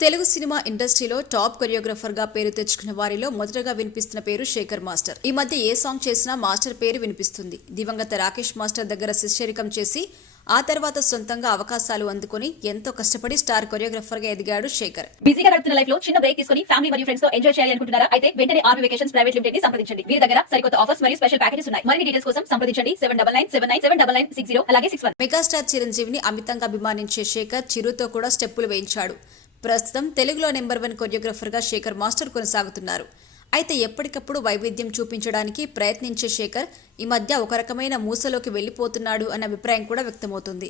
Telugu cinema ఇండస్ట్రీలో top choreographer గా పేరు తెచ్చుకున్న వారిలో మొదటగా వినిపిస్తున్న పేరు శేఖర్ మాస్టర్. ఈ మధ్య ఏ సాంగ్ చేసినా మాస్టర్ పేరు వినిపిస్తుంది. దివంగత రాకేష్ మాస్టర్ దగ్గర శిష్యరికం చేసి ఆ తర్వాత సొంతంగా అవకాశాలు అందుకుని ఎంతో కష్టపడి స్టార్ కొరియోగ్రాఫర్ గా ఎదిగాడు శేఖర్. బిజీగా గడుపుతున్న లైఫ్ లో చిన్న బ్రేక్ తీసుకుని ఫ్యామిలీ మరియు ఫ్రెండ్స్ తో ఎంజాయ్ చేయాలి అనుకుంటున్నారా? అయితే వెంటనే ఆర్మీ వెకేషన్స్ ప్రైవేట్ లిమిటెడ్ ని సంప్రదించండి. వీరి దగ్గర సరికొత్త ఆఫర్స్ మరియు స్పెషల్ ప్యాకేజెస్ ఉన్నాయి. మరిన్ని డీటెయిల్స్ కోసం సంప్రదించండి 7997979960 అలాగే 61. మెగాస్టార్ చిరంజీవిని అమితంగా అభిమానించే శేఖర్ చిరుతో కూడా స్టెప్పులు వేయించాడు. ప్రస్తుతం తెలుగులో నెంబర్ 1 కొరియోగ్రాఫర్ గా శేఖర్ మాస్టర్ కొనసాగుతున్నారు. అయితే ఎప్పటికప్పుడు వైవిధ్యం చూపించడానికి ప్రయత్నించే శేఖర్ ఈ మధ్య ఒక రకమైన మూసలోకి వెళ్లిపోతున్నాడు అనే అభిప్రాయం కూడా వ్యక్తమవుతుంది.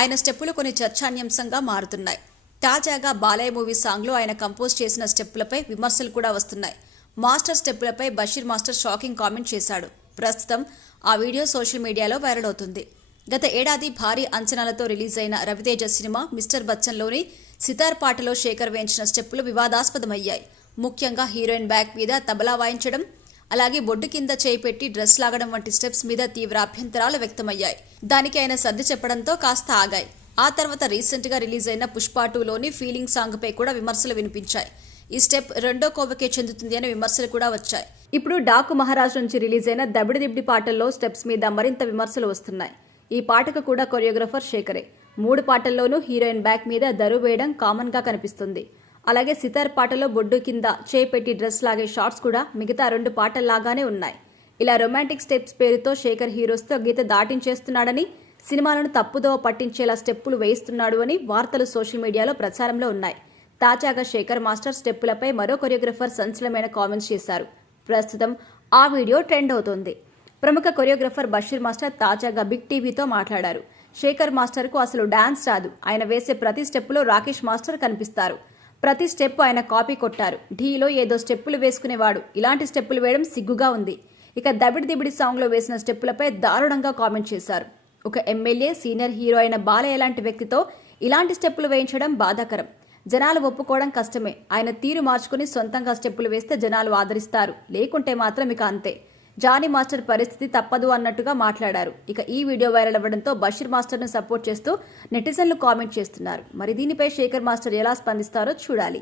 ఆయన స్టెప్పులు కొన్ని చర్చాన్యాంశంగా మారుతున్నాయి. తాజాగా బాలయ్య మూవీ సాంగ్లో ఆయన కంపోజ్ చేసిన స్టెప్పులపై విమర్శలు కూడా వస్తున్నాయి. మాస్టర్ స్టెప్పులపై బషీర్ మాస్టర్ షాకింగ్ కామెంట్ చేశాడు. ప్రస్తుతం ఆ వీడియో సోషల్ మీడియాలో వైరల్ అవుతుంది. గత ఏడాది భారీ అంచనాలతో రిలీజ్ అయిన రవితేజ సినిమా మిస్టర్ బచ్చన్లోని సితార్ పాటలో శేఖర్ వేయించిన స్టెప్పులు వివాదాస్పదమయ్యాయి. ముఖ్యంగా హీరోయిన్ బ్యాక్ మీద తబలా వాయించడం, అలాగే బొడ్డు కింద చేయి పెట్టి డ్రెస్ లాగడం వంటి స్టెప్స్ మీద తీవ్ర అభ్యంతరాలు వ్యక్తమయ్యాయి. దానికి ఆయన సర్ది చెప్పడంతో కాస్త ఆగాయి. ఆ తర్వాత రీసెంట్ గా రిలీజ్ అయిన పుష్ప 2లోని ఫీలింగ్ సాంగ్ పై కూడా విమర్శలు వినిపించాయి. ఈ స్టెప్ రెండో కోవకే చెందుతుంది అనే విమర్శలు కూడా వచ్చాయి. ఇప్పుడు డాకు మహారాజ్ నుంచి రిలీజ్ అయిన దబిడి దిబిడి పాటల్లో స్టెప్స్ మీద మరింత విమర్శలు వస్తున్నాయి. ఈ పాటకు కూడా కొరియోగ్రాఫర్ శేఖరే. 3 పాటల్లోనూ హీరోయిన్ బ్యాక్ మీద దరు వేయడం కామన్ గా కనిపిస్తుంది. అలాగే సితార్ పాటలో బొడ్డు కింద చేయి పెట్టి డ్రెస్ లాగే షార్ట్స్ కూడా మిగతా 2 పాటల్లాగానే ఉన్నాయి. ఇలా రొమాంటిక్ స్టెప్స్ పేరుతో శేఖర్ హీరోస్తో గీత దాటించేస్తున్నాడని, సినిమాలను తప్పుదోవ పట్టించేలా స్టెప్పులు వేయిస్తున్నాడు అని వార్తలు సోషల్ మీడియాలో ప్రచారంలో ఉన్నాయి. తాజాగా శేఖర్ మాస్టర్ స్టెప్పులపై మరో కొరియోగ్రాఫర్ సంచలనమైన కామెంట్స్ చేశారు. ప్రస్తుతం ఆ వీడియో ట్రెండ్ అవుతోంది. ప్రముఖ కొరియోగ్రాఫర్ బషీర్ మాస్టర్ తాజాగా బిగ్ టీవీతో మాట్లాడారు. శేఖర్ మాస్టర్కు అసలు డాన్స్ రాదు. ఆయన వేసే ప్రతి స్టెప్పులో రాకేష్ మాస్టర్ కనిపిస్తారు. ప్రతి స్టెప్ ఆయన కాపీ కొట్టారు. ఢీలో ఏదో స్టెప్పులు వేసుకునేవాడు. ఇలాంటి స్టెప్పులు వేయడం సిగ్గుగా ఉంది. ఇక దబిడి దిబిడి సాంగ్లో వేసిన స్టెప్పులపై దారుణంగా కామెంట్ చేశారు. ఒక ఎమ్మెల్యే, సీనియర్ హీరో అయిన బాలయ్య లాంటి వ్యక్తితో ఇలాంటి స్టెప్పులు వేయించడం బాధాకరం. జనాలు ఒప్పుకోవడం కష్టమే. ఆయన తీరు మార్చుకుని సొంతంగా స్టెప్పులు వేస్తే జనాలు ఆదరిస్తారు. లేకుంటే మాత్రం ఇక అంతే. జానీ మాస్టర్ పరిస్థితి తప్పదు అన్నట్టుగా మాట్లాడారు. ఇక ఈ వీడియో వైరల్ అవ్వడంతో బషీర్ మాస్టర్ను సపోర్ట్ చేస్తూ నెటిజన్లు కామెంట్ చేస్తున్నారు. మరి దీనిపై శేఖర్ మాస్టర్ ఎలా స్పందిస్తారో చూడాలి.